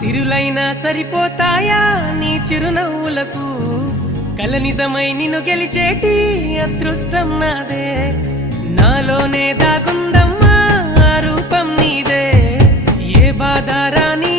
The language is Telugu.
సిరులైనా సరిపోతాయా నీ చిరునవ్వులకు కల నిజమై నిన్ను గెలిచేటి అదృష్టం నాదే నాలోనే దాగుందమ్మా ఆ రూపం నీదే ఏ బాధ రాని